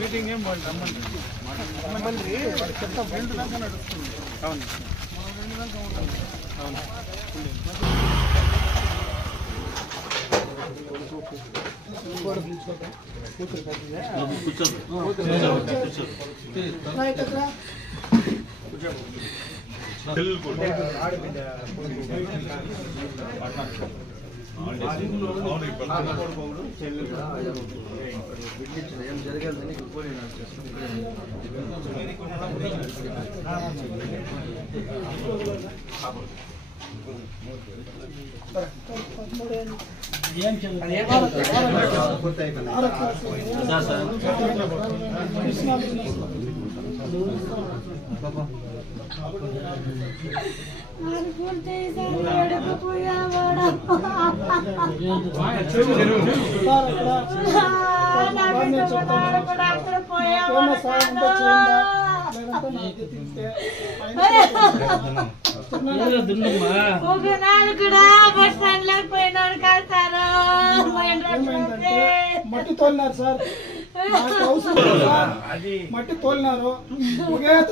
Meeting ఏం మట్టి తోలినారు sir, మట్టి తోలినారు.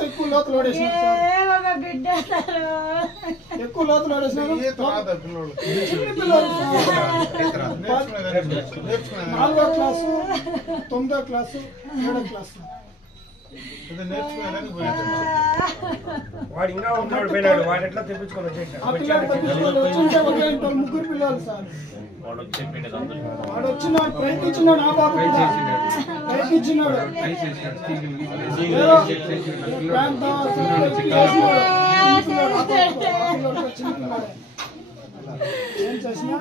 ఎక్కువ లోతులు ఓడేసినారు సార్, ఎక్కువ లోతులు ఓడేసినారు. 4వ క్లాసు, 9వ క్లాసు, 7వ క్లాసు వాడు ఇంకా ఉన్నాడు పోయినాడు. వాడు ఎట్లా తెప్పించుకొని వచ్చేసాడు. ముగ్గురు పిల్లలు సార్. వాడు వచ్చినాడు, ప్రయత్నించినాడు. నా బాబు ప్రయత్నించినాడు. ఏం చేసినా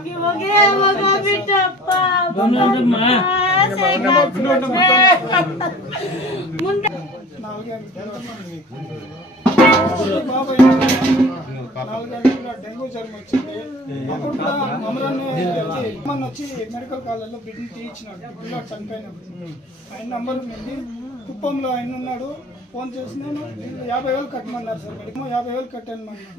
డెంగ్యూ జ్వరం వచ్చింది. అప్పుడు కూడా మమ్మల్ని వచ్చి మెడికల్ కాలేజ్లో బిడ్డని తీయించినాడు. పిల్లలు చనిపోయినప్పుడు ఆయన నంబర్ ఉంది. కుప్పంలో ఆయన ఉన్నాడు. ఫోన్ చేసినాను, 50,000 కట్టమన్నారు సార్. 50,000 కట్టానమన్నారు.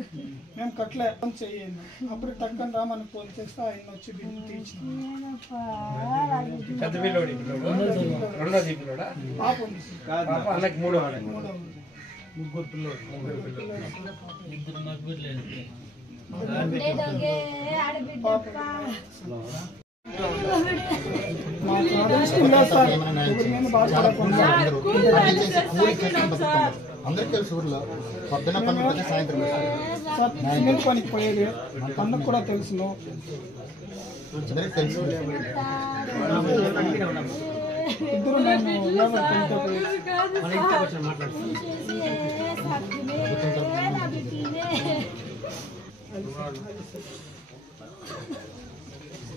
మేము కట్టలే, ఫోన్ చెయ్యండి. అప్పుడు టక్కన రామని ఫోన్ చేస్తే ఆయన వచ్చి బిడ్డని తీయించినాడు. పాప ఉంది సార్. ముగ్గురు పిల్లలు. అందరికి తెలుసు ఊర్లో పొద్దున పని సాయంత్రం సిమెంట్ పనికి పోయేది అన్నకు కూడా తెలుసు. అందరికి తెలుసు. ఇద్దరు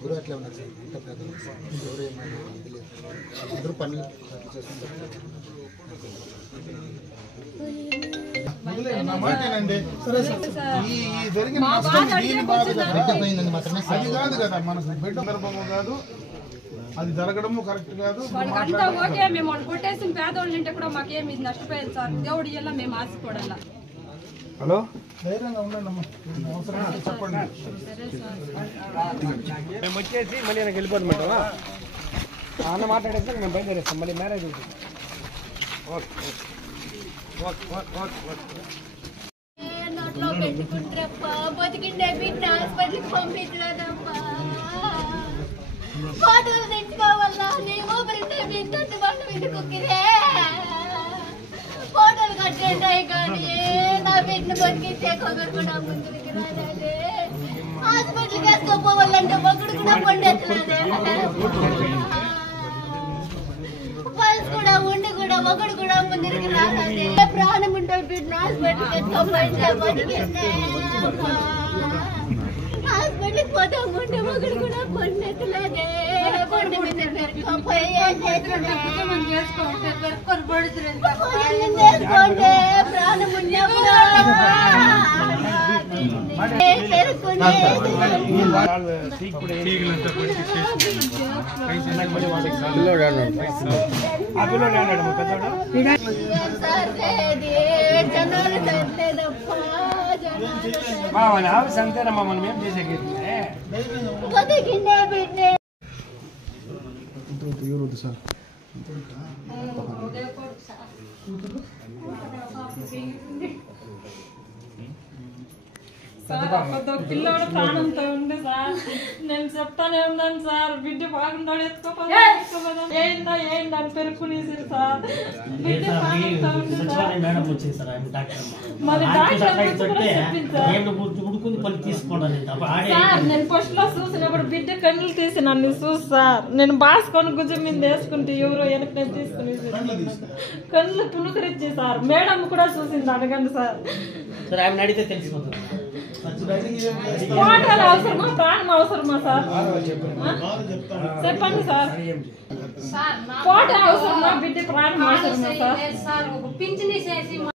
గురు అట్లా ఉన్నారు సార్. అందరూ పనులు చేసుకుంటారు. మాట్లాడండి సరే సార్. ఈ జరిగిన నష్టపోయిందని మాత్రమే అది కాదు కదా, మనకు బిడ్డ సందర్భము కాదు, అది జరగడము కరెక్ట్ కాదు. వాళ్ళకంతా ఓకే, మేము వాళ్ళు కొట్టేసిన పేదోళ్ళు ఉంటే కూడా మాకేమి నష్టపోయింది సార్. దేవుడి ఎలా మేము ఆశపడాలా. హలో, ధైర్యంగా ఉండండి. అవసరం చెప్పండి. మేము వచ్చేసి మళ్ళీ నాకు వెళ్ళిపోతామంటావా? అన్న మాట్లాడేస్తే మేము బయలుదేరేస్తాం. మళ్ళీ మ్యారేజ్ ఉంటుంది. నోట్లో పెట్టుకుంటారప్ప, బతికిండే బిడ్డ హాస్పిటల్కి పంపించలేదమ్మా. ఫోటోలు తెచ్చుకోవాలా, నీ మొబైల్ బిడ్డ వాళ్ళు వినుకుక్కిరే. ఫోటోలు కట్టేటాయి కానీ నా బిడ్డను బతికించే కొబ్బరి కూడా ముందుకు రాలేదే. హాస్పిటల్కి వేసుకోపోవాలంటే ఒకడు కూడా పండేస్తున్నాడే. పల్స్ కూడా ఉండి కూడా ఒకడు కూడా ముందుకు రాలేదే. ప్రాణం ఉంటే బిడ్డను హాస్పిటల్కి వేసుకోపోయింటే బతికిందే. హాస్పిటల్కి పోతామంటే ఒకడు కూడా పండేస్తున్నాడే. పండు మీద పెరుగు చేసుకోవాలి. చేసుకోండి ప్రాణం ఉన్నప్పుడు అంతేనమ్మా మనం ఏం చేసేది సార్ అప్పటితో పిల్లోడు ప్రాణంతో ఉంది సార్. నేను చెప్తానే ఉన్నాను సార్, బిడ్డ బాగుంటాడు ఎత్తుకోపోదా ఏంటో అని పెరుక్కునేసారు సార్. బిడ్డ ప్రాణంతో ఉంది సార్. మరి డాక్టర్ కూడా చెప్పింది సార్. నేను ఫస్ట్ లో చూసినప్పుడు బిడ్డ కన్నులు తీసి నన్ను చూసి సార్, నేను బాసుకొని గుజ్జు మీద వేసుకుంటే ఎవరో వెనక నేను తీసుకునేసి కన్నులు పులుకరిచ్చి సార్. మేడం కూడా చూసింది, అడగండి సార్. అడిగితే తెలిసిపోతుంది. వాటర్ అవసరమా ప్రాణం అవసరమా సార్? చెప్పండి సార్. వాటర్ అవసరమా బిడ్డ ప్రాణం అవసరమా సార్? పింఛని చేసి